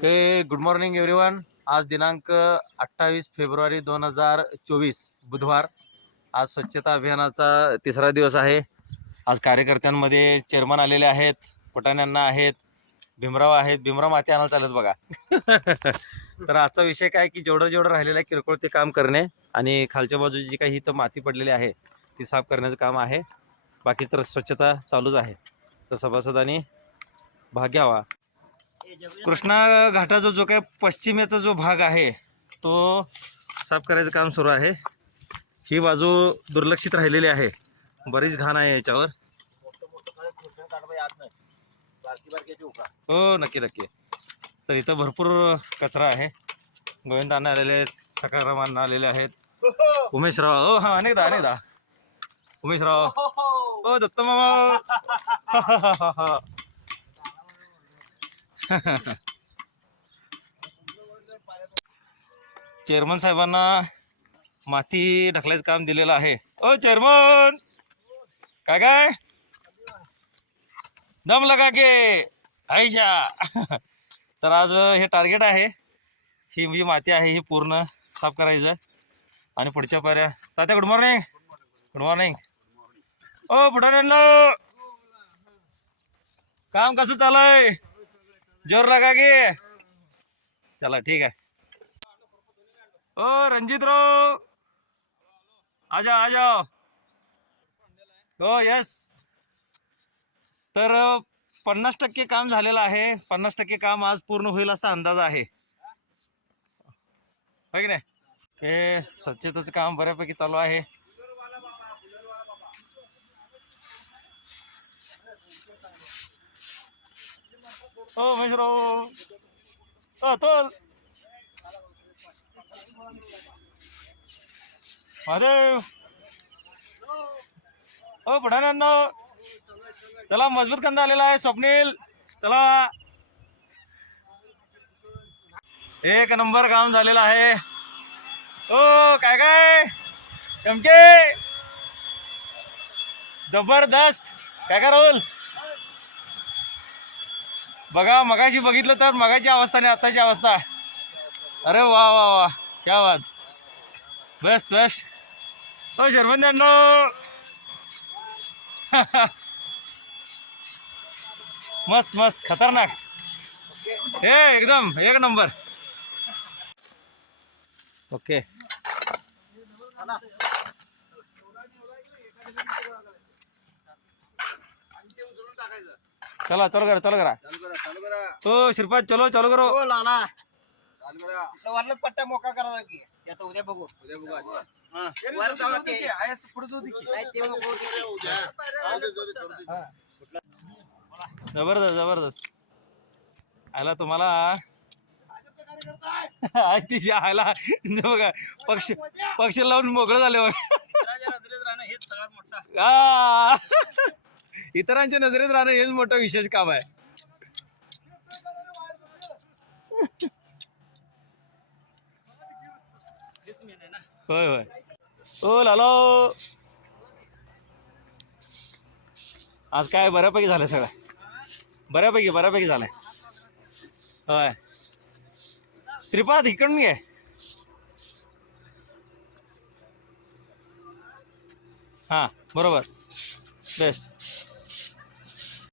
ते good morning everyone आज दिनांक अठ्ठावीस फेब्रुवारी दोन हजार चोवीस बुधवार. आज स्वच्छता अभियानाचा तिसरा दिवस आहे. आज कार्यकर्त्यांमध्ये चेअरमन आलेले आहेत पटाण्यांना आहेत भीमराव आहेत. भीमराव माती आणायला चालत बघा. तर आजचा विषय काय की जेवढं जेवढं राहिलेलं आहे किरकोळ ते काम करणे आणि खालच्या बाजूची जी काही इथं माती पडलेली आहे ती साफ करण्याचं काम आहे. बाकी तर स्वच्छता चालूच आहे. तर सभासदांनी भाग घ्यावा. कृष्णा घाटाचा जो काही पश्चिमेचा जो भाग आहे तो साफ करायचं काम सुरू आहे. ही बाजू दुर्लक्षित राहिलेली आहे. बरीच घाण आहे याच्यावर. हो नक्की नक्की. तर इथं भरपूर कचरा आहे. गोविंदांना आलेले आहेत सकारामांना आलेले आहेत. उमेशराव हो हा अनेकदा अनेकदा. उमेशराव. हो दत्त मामा. चेअरमन साहेबांना माती ढकलायचं काम दिलेलं आहे. ओ चेअरमन! काय काय? दम लगा के आईशा! तर आज हे टार्गेट आहे. ही जी माती आहे ही पूर्ण साफ करायचं. आणि पुढच्या पाऱ्या Tatya good morning good morning ओ फुटाण्यांनो काम कसं चालय जोर लगा की. चला ठीक आहे. ओ रणजित राव. आ जाओ आ जाओ हो यस. तर पन्नास टक्के काम झालेलं आहे. पन्नास टक्के काम आज पूर्ण होईल असा अंदाज आहे. होय की नाही? हे स्वच्छतेचं काम बऱ्यापैकी चालू आहे. हो महेशराव. ओ तोल. महादेव हो पठाणांनो चला मजबूत कंदा आलेला आहे स्वप्नील. चला. एक नंबर काम झालेलं आहे. ओ काय काय? कमके जबरदस्त. काय काय राहुल? बघा मगाशी बघितलं तर मगाची अवस्था नाही आताची अवस्था. अरे वा वा वा. क्या बात. बस बेस्ट हो शर्मंद्यांनो मस्त मस्त. खतरनाक. हे एकदम. एक नंबर. ओके. चला चल करा चल करा. हो श्रीपाद चलो चालू करो. हो लाला. वरलाच पट्टा मोका करायचा की. आता उद्या बघू. उद्या बघू वर जाऊ ते नाही ते मोकळं होतं की. जबरदस्त जबरदस्त. आयला तुम्हाला. आय तिच्या आयला. बघा पक्ष पक्ष लावून मोकळं झाले बघ. आ. इतरांच्या नजरेत राहणं हेच मोठं विशेष काम आहे. होय होय. ओ लालो. आज काय बऱ्यापैकी झालं सगळं? बऱ्यापैकी बऱ्यापैकी झालंय. होय. श्रीपाद इकडून घे हां बरोबर. बेस्ट